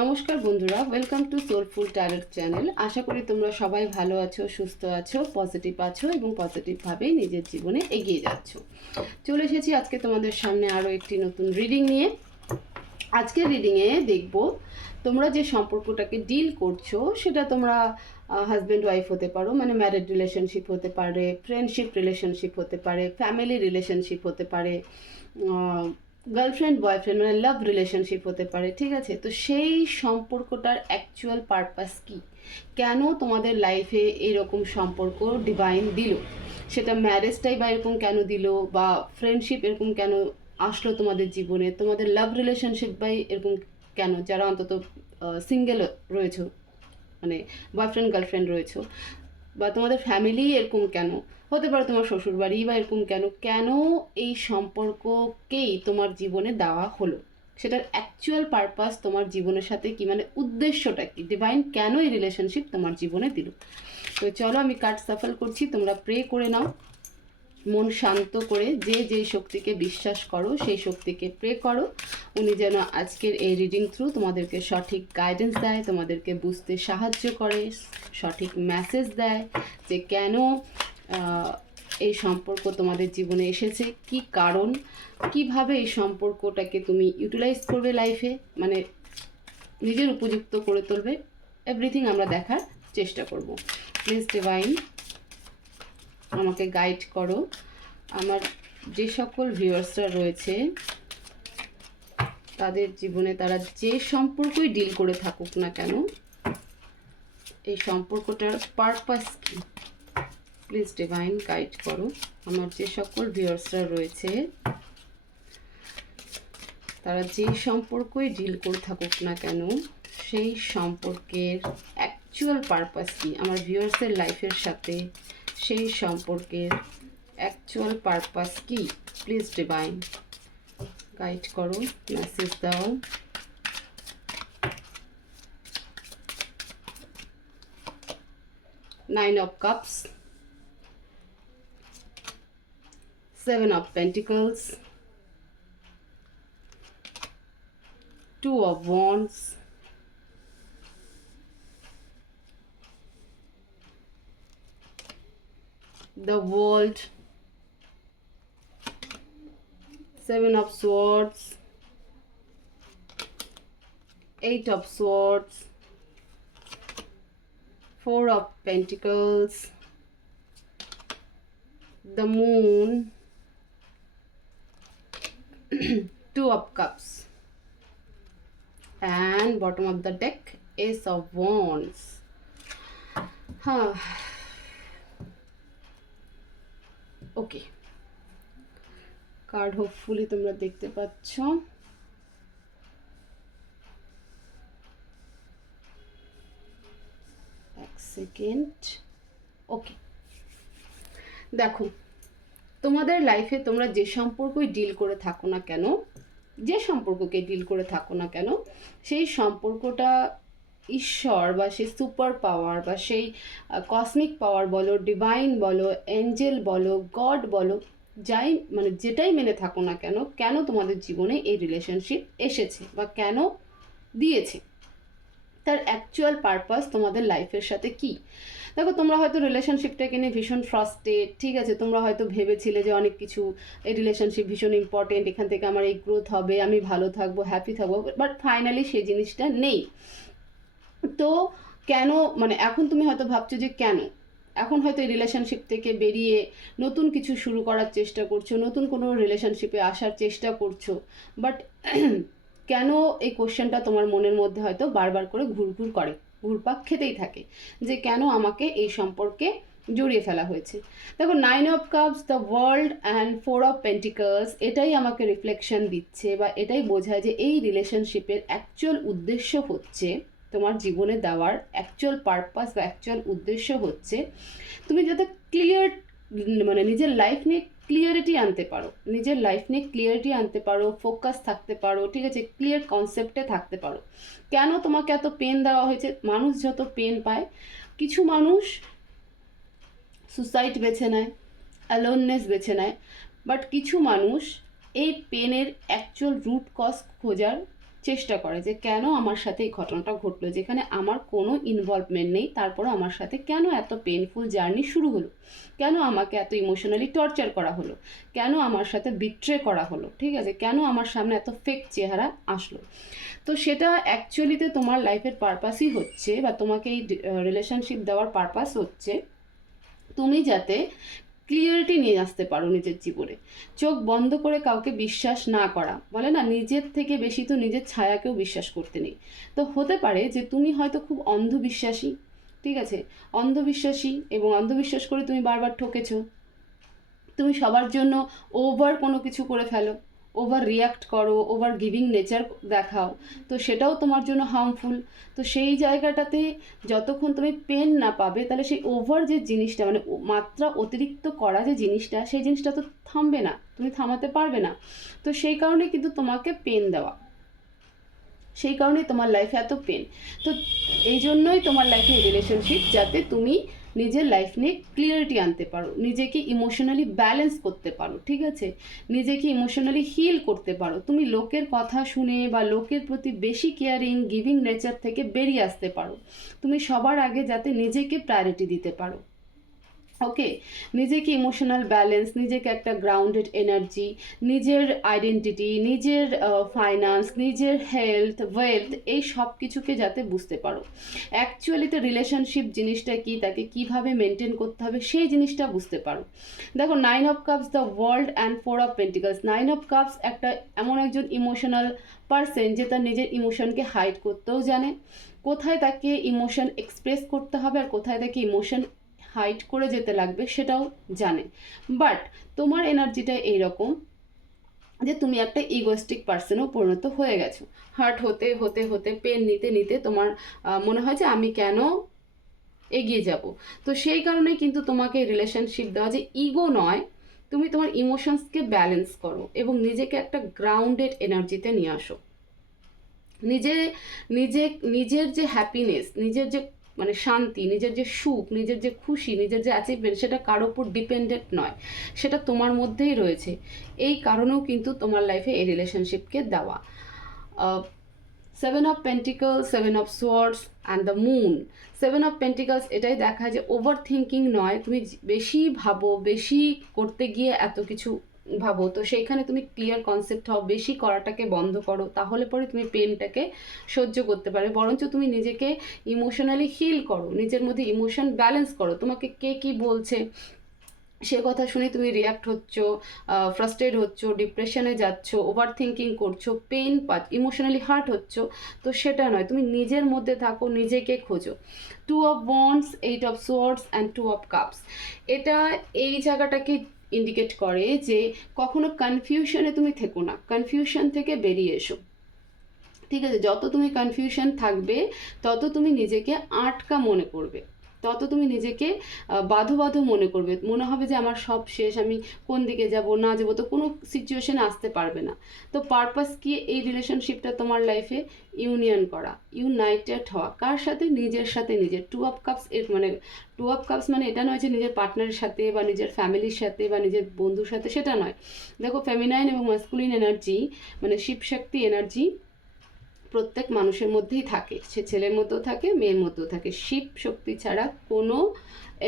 নমস্কার বন্ধুরা welcome to soulful talent channel আশা করি তোমরা সবাই ভালো আছো, সুস্থ আছো পজিটিভ আছো এবং পজিটিভভাবেই নিজের জীবনে এগিয়ে যাচ্ছ। চলে এসেছি আজকে তোমাদের সামনে আরও একটি নতুন রিডিং নিয়ে। আজকের রিডিংয়ে দেখব, তোমরা যে সম্পর্কটাকে ডিল করছ, সেটা তোমরা হাজব্যান্ড ওয়াইফ হতে পারো মানে ম্যারেড রিলেশনশিপ হতে পারে ফ্রেন্ডশিপ রিলেশনশিপ হতে পারে ফ্যামিলি রিলেশনশিপ হতে পারে গার্লফ্রেন্ড বয়ফ্রেন্ড মানে লাভ রিলেশনশিপ হতে পারে, ঠিক আছে? তো সেই সম্পর্কটার অ্যাকচুয়াল পারপাস কি? কেন তোমাদের লাইফে এরকম সম্পর্ক ডিভাইন দিল? সেটা ম্যারেজটাই বা এরকম কেন দিল? বা ফ্রেন্ডশিপ এরকম কেন আসলো তোমাদের জীবনে? তোমাদের লাভ রিলেশনশিপ বাই এরকম কেন? যারা অন্তত সিঙ্গেল রয়েছে মানে বয়ফ্রেন্ড গার্লফ্রেন্ড রয়েছে, বা তোমাদের ফ্যামিলি এরকম কেন? হতে পারে তোমার শ্বশুরবাড়ি বা এরকম কেন কেন এই সম্পর্ককেই তোমার জীবনে দেওয়া হলো? সেটার অ্যাকচুয়াল পারপাস তোমার জীবনের সাথে কি মানে উদ্দেশ্যটা কি? ডিভাইন কেন এই রিলেশনশিপ তোমার জীবনে দিল? তো চলো আমি কার্ড সাফল করছি, তোমরা প্রে করে নাও। মন শান্ত করে যে যেই শক্তিকে বিশ্বাস করো, সেই শক্তিকে প্রে করো। উনি যেন আজকের এই রিডিং থ্রু তোমাদেরকে সঠিক গাইডেন্স দেয়, তোমাদেরকে বুঝতে সাহায্য করে, সঠিক মেসেজ দেয় যে কেন এই সম্পর্ক তোমাদের জীবনে এসেছে? কি কারণ? কীভাবে এই সম্পর্কটাকে তুমি ইউটিলাইজ করবে লাইফে মানে নিজের উপযুক্ত করে তুলবে? এভরিথিং আমরা দেখার চেষ্টা করব। প্লিজ ডিভাইন আমাকে গাইড করো। আমার যে সকল ভিউয়ার্সরা রয়েছে, তাদের জীবনে তারা যে সম্পর্কই ডিল করে থাকুক না কেন, এই সম্পর্কটার পারপাস কি? প্লিজ ডিভাইন গাইড করো। আমার যে সকল ভিউয়ার্সরা রয়েছে, তারা যে সম্পর্কই ডিল করে থাকুক না কেন, সেই সম্পর্কের অ্যাকচুয়াল পারপাস কি, আমার ভিউয়ার্সের লাইফের সাথে সেই সম্পর্কের অ্যাকচুয়াল পারপাস কি প্লিজ ডিভাইন গাইড করো মেসেজ দাও। Nine of cups seven of pentacles. Two of wands. The world. Seven of swords. Eight of swords. Four of pentacles. The moon. Two of cups and bottom of the deck ace of wands huh okay card hopefully তোমরা দেখতে পাচ্ছ এক second ওকে দেখো তোমাদের লাইফে তোমরা যে সম্পর্কই ডিল করে থাকো না কেন, যে সম্পর্ককে ডিল করে থাকো না কেন, সেই সম্পর্কটা ঈশ্বর বা সেই সুপার পাওয়ার বা সেই কসমিক পাওয়ার বলো ডিভাইন বলো এঞ্জেল বলো গড বলো, যাই মানে যেটাই মেনে থাকো না কেন কেন তোমাদের জীবনে এই রিলেশনশিপ এসেছে বা কেন দিয়েছে? তার অ্যাকচুয়াল পারপাস তোমাদের লাইফের সাথে কি? দেখো, তোমরা হয়তো রিলেশনশিপটাকে নিয়ে ভীষণ ফ্রাস্ট্রেট ঠিক আছে? তোমরা হয়তো ভেবেছিলে যে অনেক কিছু, এই রিলেশনশিপ ভীষণ ইম্পর্টেন্ট এখান থেকে আমার এই গ্রোথ হবে, আমি ভালো থাকব হ্যাপি থাকব বাট ফাইনালি সেই জিনিসটা নেই। তো কেন মানে এখন তুমি হয়তো ভাবছ যে কেন? এখন হয়তো এই রিলেশনশিপ থেকে বেরিয়ে নতুন কিছু শুরু করার চেষ্টা করছ, নতুন কোনো রিলেশনশিপে আসার চেষ্টা করছ বাট কেন এই কোশ্চেনটা তোমার মনের মধ্যে হয়তো বারবার করে ঘুরঘুর করে? ঘুরপাক খেতেই থাকে যে কেন আমাকে এই সম্পর্কে জড়িয়ে ফেলা হয়েছে। দেখো nine of cups the world and four of pentacles এটাই আমাকে রিফ্লেকশন দিচ্ছে বা এটাই বোঝায় যে এই রিলেশনশিপের অ্যাকচুয়াল উদ্দেশ্য হচ্ছে, তোমার জীবনে দেওয়ার অ্যাকচুয়াল পারপাস বা অ্যাকচুয়াল উদ্দেশ্য হচ্ছে, তুমি যাতে ক্লিয়ার মানে নিজের লাইফ নিয়ে ক্লিয়ারিটি আনতে পারো। নিজের লাইফ নিয়ে ক্লিয়ারিটি আনতে পারো ফোকাস থাকতে পারো, ঠিক আছে? ক্লিয়ার কনসেপ্টে থাকতে পারো। কেন তোমাকে এত পেন দেওয়া হয়েছে? মানুষ যত পেন পায়, কিছু মানুষ সুসাইড বেছে নেয় অ্যালোননেস বেছে নেয় বাট কিছু মানুষ এই পেনের অ্যাকচুয়াল রুট কজ খোঁজার চেষ্টা করে যে কেন আমার সাথে এই ঘটনাটা ঘটলো, যেখানে আমার কোনো ইনভলভমেন্ট নেই, তারপরও আমার সাথে কেন এত পেনফুল জার্নি শুরু হলো? কেন আমাকে এত ইমোশনালি টর্চার করা হলো? কেন আমার সাথে বিট্রে করা হলো? ঠিক আছে? কেন আমার সামনে এত ফেক চেহারা আসলো? তো সেটা অ্যাকচুয়ালিতে তোমার লাইফের পারপাসই হচ্ছে বা তোমাকে এই রিলেশনশিপ দেওয়ার পারপাস হচ্ছে, তুমি যাতে ক্লিয়ারিটি নিয়ে আসতে পারো নিজের জীবনে। চোখ বন্ধ করে কাউকে বিশ্বাস না করা। বলে না, নিজের থেকে বেশি তো নিজের ছায়াকেও বিশ্বাস করতে নেই। তো হতে পারে যে তুমি হয়তো খুব অন্ধবিশ্বাসী, ঠিক আছে? অন্ধবিশ্বাসী এবং অন্ধবিশ্বাস করে তুমি বারবার ঠকেছো। তুমি সবার জন্য ওভার কোনো কিছু করে ফেলো। ওভার রিয়াক্ট করো ওভার গিভিং নেচার দেখাও। তো সেটাও তোমার জন্য হার্মফুল তো সেই জায়গাটাতে যতক্ষণ তুমি পেন না পাবে, তাহলে সেই ওভার যে জিনিসটা মানে মাত্রা অতিরিক্ত করা যে জিনিসটা, সেই জিনিসটা তো থামবে না, তুমি থামাতে পারবে না। তো সেই কারণে কিন্তু তোমাকে পেন দেওয়া। সেই কারণে তোমার লাইফে এত পেন তো এই জন্যই তোমার লাইফে রিলেশনশিপ যাতে তুমি নিজের লাইফ নিয়ে ক্লিয়ারিটি আনতে পারো। নিজেকে ইমোশনালি ব্যালেন্স করতে পারো, ঠিক আছে? নিজেকে ইমোশনালি হিল করতে পারো। তুমি লোকের কথা শুনে বা লোকের প্রতি বেশি কেয়ারিং গিভিং নেচার থেকে বেরিয়ে আসতে পারো। তুমি সবার আগে যাতে নিজেকে প্রায়োরিটি দিতে পারো। ওকে নিজেকে ইমোশনাল ব্যালেন্স নিজেকে একটা গ্রাউন্ডেড এনার্জি নিজের আইডেন্টিটি নিজের ফাইন্যান্স নিজের হেলথ ওয়েলথ এই সব কিছুকে যাতে বুঝতে পারো। অ্যাকচুয়ালিতে রিলেশনশিপ জিনিসটা কি, তাকে কীভাবে মেনটেন করতে হবে সেই জিনিসটা বুঝতে পারো। দেখো nine of cups the world and four of pentacles nine of cups একটা এমন একজন ইমোশনাল পার্সন যে তার নিজের ইমোশনকে হাইড করতেও জানে। কোথায় তাকে ইমোশন এক্সপ্রেস করতে হবে আর কোথায় তাকে ইমোশন হাইড করে যেতে লাগবে সেটাও জানে। বাট তোমার এনার্জিটা এইরকম যে তুমি একটা ইগোস্টিক পার্সনও পরিণত হয়ে গেছো। হার্ট হতে হতে হতে পেন নিতে নিতে তোমার মনে হয় যে আমি কেন এগিয়ে যাব? তো সেই কারণে কিন্তু তোমাকে রিলেশনশিপ দেওয়া যে ইগো নয়, তুমি তোমার ইমোশনসকে ব্যালেন্স করো এবং নিজেকে একটা গ্রাউন্ডেড এনার্জিতে নিয়ে আসো। নিজে নিজে, নিজের যে হ্যাপিনেস নিজের যে মানে শান্তি, নিজের যে সুখ, নিজের যে খুশি, নিজের যে অ্যাচিভমেন্ট সেটা কারোর উপর ডিপেন্ডেন্ট নয়। সেটা তোমার মধ্যেই রয়েছে। এই কারণেও কিন্তু তোমার লাইফে এই রিলেশনশিপকে দেওয়া। Seven of pentacle seven of swords and the moon seven of pentacles এটাই দেখা যে ওভার থিঙ্কিং নয়। তুমি বেশি ভাবো, বেশি করতে গিয়ে এত কিছু ভাবো। তো সেইখানে তুমি ক্লিয়ার কনসেপ্ট হও, বেশি করাটাকে বন্ধ করো, তাহলে পরে তুমি পেনটাকে সহ্য করতে পারবে। বরঞ্চ তুমি নিজেকে ইমোশনালি হিল করো, নিজের মধ্যে ইমোশন ব্যালেন্স করো। তোমাকে কে কি বলছে, সে কথা শুনে তুমি রিয়াক্ট হচ্ছ ফ্রাস্ট্রেট হচ্ছ ডিপ্রেশনে যাচ্ছ ওভার থিঙ্কিং করছ পেন পা ইমোশনালি হার্ট হচ্ছ, তো সেটা নয়। তুমি নিজের মধ্যে থাকো, নিজেকে খোঁজো। Two of wands eight of swords and two of cups এটা এই জায়গাটাকে ইন্ডিকেট করে যে কখনো কনফিউশনে তুমি থেকো না। কনফিউশন থেকে বেরিয়ে এসো। ঠিক আছে? যত তুমি কনফিউশন থাকবে, তত তুমি নিজেকে আটকা মনে করবে। তত তুমি নিজেকে বাধো বাধো মনে করবে। মনে হবে যে আমার সব শেষ, আমি কোন দিকে যাব, না যাব, তো কোনো সিচুয়েশনে আসতে পারবে না। তো পারপাস কি এই রিলেশনশিপটা তোমার লাইফে ইউনিয়ন করা ইউনাইটেড হওয়া। কার সাথে? নিজের সাথে নিজের। টু আপ কাপস এর মানে টু অফ কাপস মানে এটা নয় যে নিজের পার্টনারের সাথে বা নিজের ফ্যামিলির সাথে বা নিজের বন্ধুর সাথে, সেটা নয়। দেখো ফেমিনাইন এবং মাস্কুলিন এনার্জি মানে শিব শক্তি এনার্জি প্রত্যেক মানুষের মধ্যেই থাকে। সে ছেলের মধ্যেও থাকে, মেয়ের মধ্যেও থাকে। শিব শক্তি ছাড়া কোনো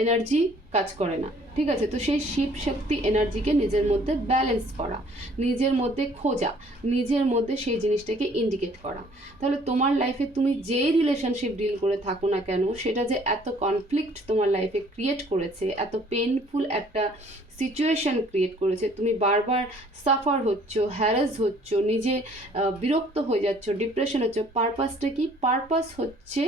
এনার্জি কাজ করে না। ঠিক আছে? তো সেই শিব শক্তি এনার্জিকে নিজের মধ্যে ব্যালেন্স করা, নিজের মধ্যে খোঁজা, নিজের মধ্যে সেই জিনিসটাকে ইন্ডিকেট করা। তাহলে তোমার লাইফে তুমি যেই রিলেশনশিপ ডিল করে থাকো না কেন, সেটা যে এত কনফ্লিক্ট তোমার লাইফে ক্রিয়েট করেছে, এত পেনফুল একটা সিচুয়েশন ক্রিয়েট করেছে, তুমি বারবার সাফার হচ্ছ হ্যারাস হচ্ছ, নিজে বিরক্ত হয়ে যাচ্ছ ডিপ্রেশন হচ্ছে পারপাসটা কি? পারপাস হচ্ছে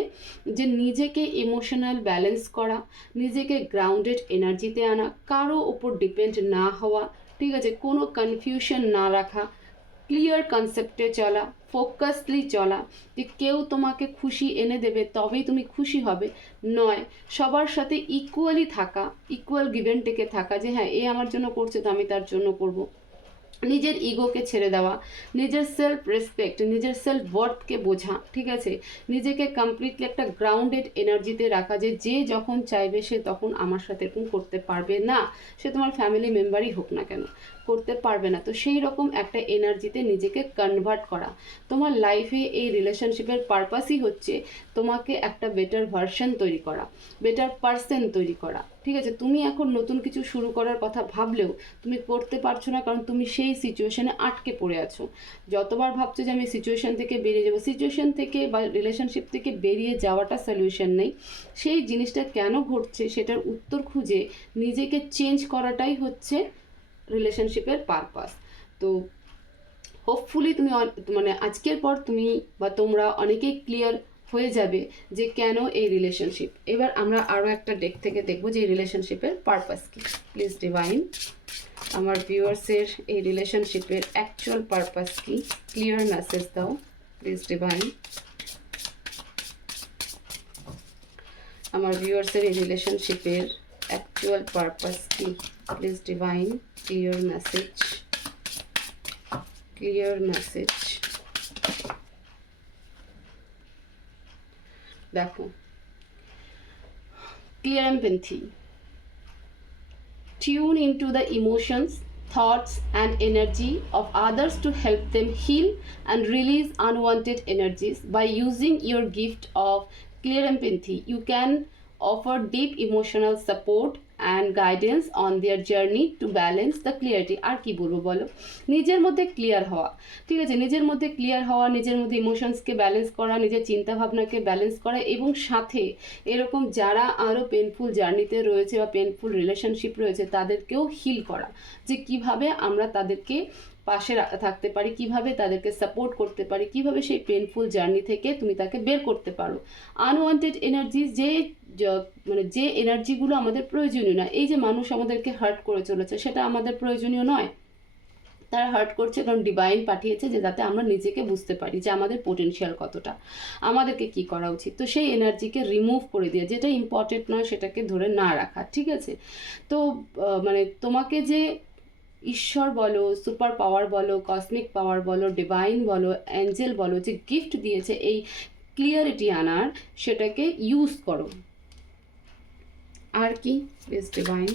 যে নিজেকে ইমোশনাল ব্যালেন্স করা, নিজেকে গ্রাউন্ডেড এনার্জিতে আনা কারও ওপর ডিপেন্ড না হওয়া। ঠিক আছে, কোনো কনফিউশন না রাখা। ক্লিয়ার কনসেপ্টে চলা ফোকাসলি চলা। যে কেউ তোমাকে খুশি এনে দেবে, তবেই তুমি খুশি হবে। নয়, সবার সাথে ইকুয়ালি থাকা ইকুয়াল গিভেন টেকে থাকা যে হ্যাঁ এ আমার জন্য করছে, তো আমি তার জন্য করব। নিজের ইগোকে ছেড়ে দেওয়া, নিজের সেলফ রেসপেক্ট নিজের সেলফ ওয়ার্থকে বোঝা, ঠিক আছে? নিজেকে কমপ্লিটলি একটা গ্রাউন্ডেড এনার্জিতে রাখা যে যে যখন চাইবে সে তখন আমার সাথে এরকম করতে পারবে না। সে তোমার ফ্যামিলি মেম্বারই হোক না কেন, করতে পারবে না। তো সেই রকম একটা এনার্জিতে নিজেকে কনভার্ট করা। তোমার লাইফে এই রিলেশনশিপের পারপাসই হচ্ছে তোমাকে একটা বেটার ভার্সন তৈরি করা বেটার পার্সন তৈরি করা। ঠিক আছে, তুমি এখন নতুন কিছু শুরু করার কথা ভাবলেও তুমি করতে পারছ না কারণ তুমি সেই সিচুয়েশনে আটকে পড়ে আছো। যতবার ভাবছ যে আমি সিচুয়েশন থেকে বেরিয়ে যাব সিচুয়েশন থেকে বা রিলেশনশিপ থেকে বেরিয়ে যাওয়াটা সলিউশন নেই। সেই জিনিসটা কেন ঘটছে সেটার উত্তর খুঁজে নিজেকে চেঞ্জ করাটাই হচ্ছে রিলেশনশিপের পারপাস তো হোপফুলি তুমি মানে আজকের পর তুমি বা তোমরা অনেকেই ক্লিয়ার হয়ে যাবে যে কেন এই রিলেশনশিপ এবার আমরা আরও একটা ডেক থেকে দেখব যে এই রিলেশনশিপের পারপাস কি। প্লিজ ডিভাইন আমার ভিউয়ার্সের এই রিলেশনশিপের অ্যাকচুয়াল পারপাস কি? ক্লিয়ার মেসেজ দাও প্লিজ ডিভাইন আমার ভিউয়ার্সের এই রিলেশনশিপের অ্যাকচুয়াল পারপাস কি? Please divine clear message clear message দেখো clear empathy tune into the emotions thoughts and energy of others to help them heal and release unwanted energies by using your gift of clear empathy you can offer deep emotional support and guidance on their journey to balance the clarity. আর কি বলব বলো? নিজের মধ্যে clear হওয়া। ঠিক আছে? নিজের মধ্যে ক্লিয়ার হওয়া, নিজের মধ্যে ইমোশনসকে ব্যালেন্স করা, নিজের চিন্তা ভাবনাকে ব্যালেন্স করা এবং সাথে এরকম যারা আরও পেনফুল জার্নিতে রয়েছে বা পেনফুল রিলেশনশিপ রয়েছে, তাদেরকেও হিল করা। যে কীভাবে আমরা তাদেরকে পাশে থাকতে পারি, কীভাবে তাদেরকে সাপোর্ট করতে পারি, কীভাবে সেই পেনফুল জার্নি থেকে তুমি তাকে বের করতে পারো। আনওয়ান্টেড এনার্জি যে মানে যে এনার্জিগুলো আমাদের প্রয়োজনীয় না, এই যে মানুষ আমাদেরকে হার্ট করে চলেছে, সেটা আমাদের প্রয়োজনীয় নয়। তারা হার্ট করছে, কারণ ডিভাইন পাঠিয়েছে যে যাতে আমরা নিজেকে বুঝতে পারি যে আমাদের পোটেনশিয়াল কতটা। আমাদেরকে কি করা উচিত? তো সেই এনার্জিকে রিমুভ করে দিয়ে, যেটা ইম্পর্টেন্ট নয়, সেটাকে ধরে না রাখা, ঠিক আছে? তো মানে তোমাকে যে ঈশ্বর বলো, সুপার পাওয়ার বলো, কসমিক পাওয়ার বলো, ডিভাইন বলো, অ্যাঞ্জেল বলো, যে গিফট দিয়েছে এই ক্লিয়ারিটি আনার, সেটাকে ইউজ করো। আর কি? প্লিজ ডিভাইন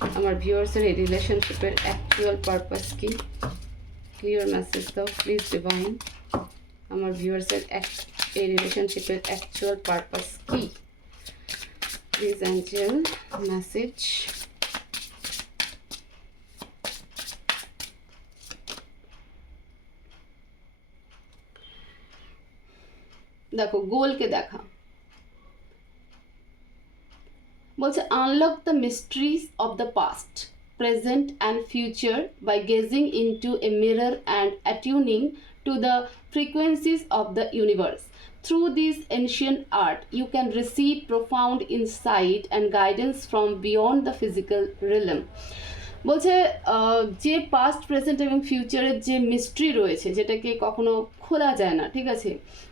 আমার ভিউয়ার্সের এই রিলেশনশিপের অ্যাকচুয়াল পারপাস কি? ক্লিয়ার মেসেজ দাও প্লিজ ডিভাইন আমার ভিউয়ার্সের এই রিলেশনশিপের অ্যাকচুয়াল পারপাস কি? প্লিজ অ্যাঞ্জেল মেসেজ গোলকে দেখা বলছে unlock the mysteries of the past present and future by gazing into a mirror and attuning to the frequencies of the universe Through this ancient art, you can receive profound insight and guidance from beyond the physical realm. বলছে যে past present এবং ফিউচারের যে mystery রয়েছে, যেটাকে কখনো খোলা যায় না, ঠিক আছে?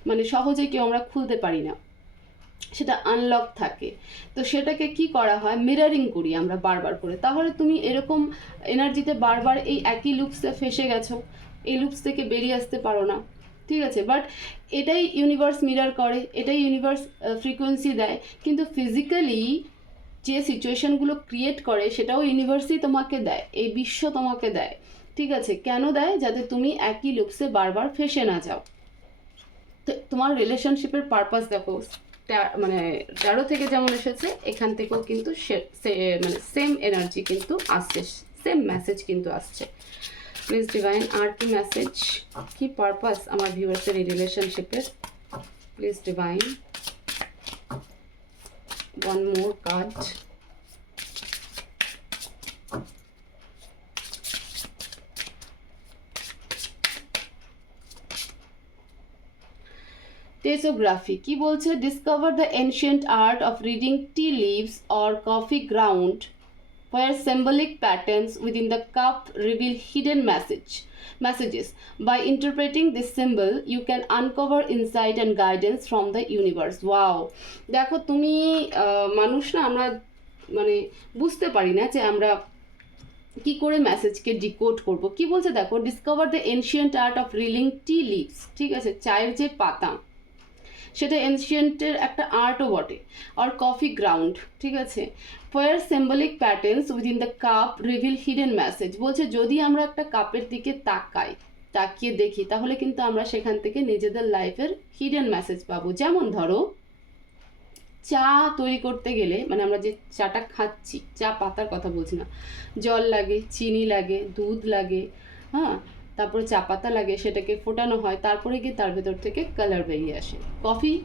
মানে সহজে কেউ আমরা খুলতে পারি না। সেটা আনলক থাকে। তো সেটাকে কি করা হয়? মিরারিং করি আমরা বারবার করে। তাহলে তুমি এরকম এনার্জিতে বারবার এই একই লুপসে ফেসে গেছো। এই লুপস থেকে বেরিয়ে আসতে পারো না। ঠিক আছে? বাট এটাই ইউনিভার্স মিরার করে, এটাই ইউনিভার্স ফ্রিকোয়েন্সি দেয়। কিন্তু ফিজিক্যালি যে সিচুয়েশনগুলো ক্রিয়েট করে, সেটাও ইউনিভার্সই তোমাকে দেয়, এই বিশ্ব তোমাকে দেয়। ঠিক আছে, কেন দেয়? যাতে তুমি একই লুপসে বারবার ফেসে না যাও। তোমার রিলেশনশিপের পারপাস দেখো মানে ট্যারো থেকে যেমন এসেছে, এখান থেকেও কিন্তু মানে সেম এনার্জি কিন্তু আসছে সেম মেসেজ কিন্তু আসছে। প্লিজ ডিভাইন আর কি মেসেজ কি পারপাস আমার ভিউয়ার্সের এই রিলেশনশিপের please divine one more card tasseography কি বলছে? Discover the ancient art of reading tea leaves or coffee ground where symbolic patterns within the cup reveal hidden message messages by interpreting this symbol you can uncover insight and guidance from the universe wow দেখো তুমি মানুষ না আমরা মানে বুঝতে পারি না যে আমরা কি করে মেসেজকে ডিকোড করব কি বলছে দেখো discover the ancient art of reading tea leaves ঠিক আছে চায়ের যে পাতা সেটা এনশিয়েন্টের একটা আর্টও বটে, আর কফি গ্রাউন্ড ঠিক আছে? Where symbolic patterns within the cup reveal hidden message বলছে, যদি আমরা একটা কাপের দিকে তাকাই, তাকিয়ে দেখি, তাহলে কিন্তু আমরা সেখান থেকে নিজেদের লাইফের হিডেন মেসেজ পাবো। যেমন ধরো, চা তৈরি করতে গেলে মানে আমরা যে চাটা খাচ্ছি, চা পাতার কথা বলছি না, জল লাগে, চিনি লাগে, দুধ লাগে হ্যাঁ? তারপরে চা পাতা লাগে, সেটাকে ফোটানো হয়, তারপরে গিয়ে তার ভেতর থেকে কালার বেরিয়ে আসে। কফি,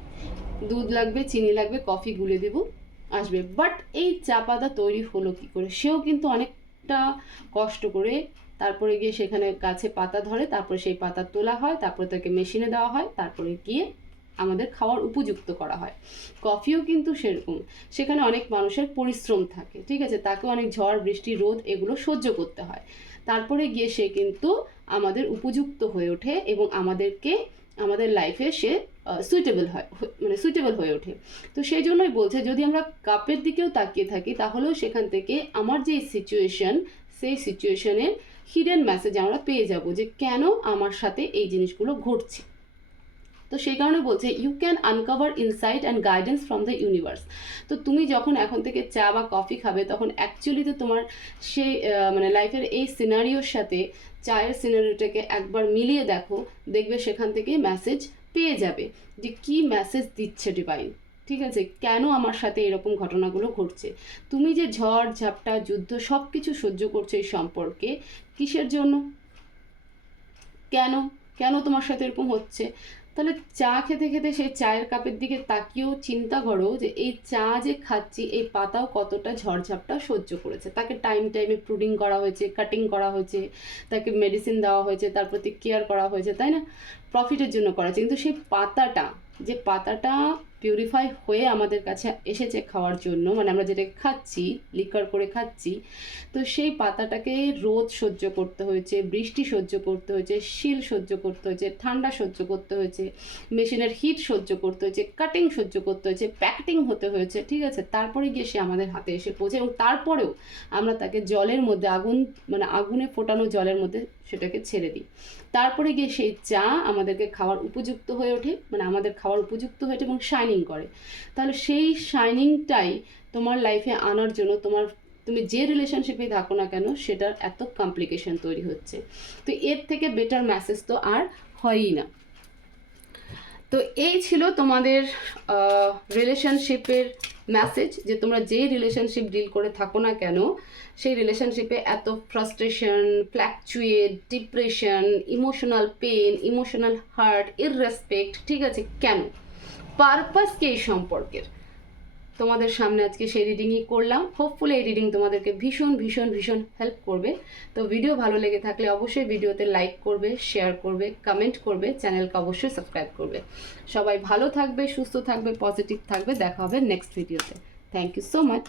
দুধ লাগবে, চিনি লাগবে, কফি গুলে দেব, আসবে। বাট এই চা পাতা তৈরি হলো কি করে? সেও কিন্তু অনেকটা কষ্ট করে তারপরে গিয়ে সেখানে গাছে পাতা ধরে, তারপরে সেই পাতা তোলা হয়, তারপরে তাকে মেশিনে দেওয়া হয়, তারপরে গিয়ে আমাদের খাওয়ার উপযুক্ত করা হয়। কফিও কিন্তু সেরকম। সেখানে অনেক মানুষের পরিশ্রম থাকে, ঠিক আছে? তাকে অনেক ঝড়, বৃষ্টি, রোদ এগুলো সহ্য করতে হয়। তারপরে গিয়ে সে কিন্তু আমাদের উপযুক্ত হয়ে ওঠে এবং আমাদেরকে, আমাদের লাইফে সে সুইটেবল হয় মানে সুইটেবল হয়ে ওঠে। তো সেই জন্যই বলছে, যদি আমরা কাপের দিকেও তাকিয়ে থাকি, তাহলেও সেখান থেকে আমার যে সিচুয়েশন সেই সিচুয়েশনের হিডেন মেসেজ আমরা পেয়ে যাব যে কেন আমার সাথে এই জিনিসগুলো ঘটছে। তো সেই কারণে বলছে you can uncover insight and guidance from the universe তো তুমি যখন এখন থেকে চা বা কফি খাবে, তখন অ্যাকচুয়ালি তো তোমার সেই মানে লাইফের এই সিনারিওর সাথে চায়ের সিনারিওটাকে একবার মিলিয়ে দেখো, দেখবে সেখান থেকে মেসেজ পেয়ে যাবে যে কি মেসেজ দিচ্ছে ডিভাইন ঠিক আছে? কেন আমার সাথে এরকম ঘটনাগুলো ঘটছে? তুমি যে ঝড়, ঝাপটা, যুদ্ধ সব কিছু সহ্য করছ এই সম্পর্কে কিসের জন্য? কেন? কেন তোমার সাথে এরকম হচ্ছে? তাহলে চা খেতে খেতে সে চায়ের কাপের দিকে তাকিয়েও চিন্তা করো যে এই চা যে খাচ্ছি, এই পাতাও কতটা ঝড়ঝাপটা সহ্য করেছে। তাকে টাইম টাইমে প্রুডিং করা হয়েছে কাটিং করা হয়েছে, তাকে মেডিসিন দেওয়া হয়েছে, তার প্রতি কেয়ার করা হয়েছে, তাই না? প্রফিটের জন্য করা হয়েছে। কিন্তু সেই পাতাটা, যে পাতাটা পিউরিফাই হয়ে আমাদের কাছে এসেছে খাওয়ার জন্য। মানে আমরা যেটা খাচ্ছি লিকার করে খাচ্ছি, তো সেই পাতাটাকে রোদ সহ্য করতে হয়েছে, বৃষ্টি সহ্য করতে হয়েছে, শিল সহ্য করতে হয়েছে, ঠান্ডা সহ্য করতে হয়েছে মেশিনের হিট সহ্য করতে হয়েছে কাটিং সহ্য করতে হয়েছে প্যাকেটিং হতে হয়েছে, ঠিক আছে? তারপরে গিয়ে সে আমাদের হাতে এসে পৌঁছে এবং তারপরেও আমরা তাকে জলের মধ্যে আগুন মানে আগুনে ফোটানো জলের মধ্যে সেটাকে ছেড়ে দিই। তারপরে গিয়ে সেই চা আমাদেরকে খাওয়ার উপযুক্ত হয়ে ওঠে মানে আমাদের খাওয়ার উপযুক্ত হয়ে ওঠে এবং শাইনিং করে। তাহলে সেই শাইনিংটাই তোমার লাইফে আনার জন্য তোমার, তুমি যে রিলেশনশিপে থাকো না কেন, সেটার এত কমপ্লিকেশন তৈরি হচ্ছে। তো এর থেকে বেটার মেসেজ তো আর হয়ই না। তো এই ছিল তোমাদের রিলেশনশিপের মেসেজ যে তোমরা যেই রিলেশনশিপ ডিল করে থাকো না কেন, সেই রিলেশনশিপে এত frustration fluctuate depression emotional pain emotional hurt irrespect ঠিক আছে? কেন? পারপাস কি এই সম্পর্কের? তোমাদের সামনে আজকে সেই রিডিংই করলাম। হোপফুলি এই রিডিং তোমাদেরকে ভীষণ ভীষণ ভীষণ হেল্প করবে। তো ভিডিও ভালো লেগে থাকলে অবশ্যই ভিডিওতে লাইক করবে শেয়ার করবে কমেন্ট করবে চ্যানেলকে অবশ্যই সাবস্ক্রাইব করবে। সবাই ভালো থাকবে, সুস্থ থাকবে পজিটিভ থাকবে। দেখা হবে নেক্সট ভিডিওতে থ্যাংক ইউ সো মাচ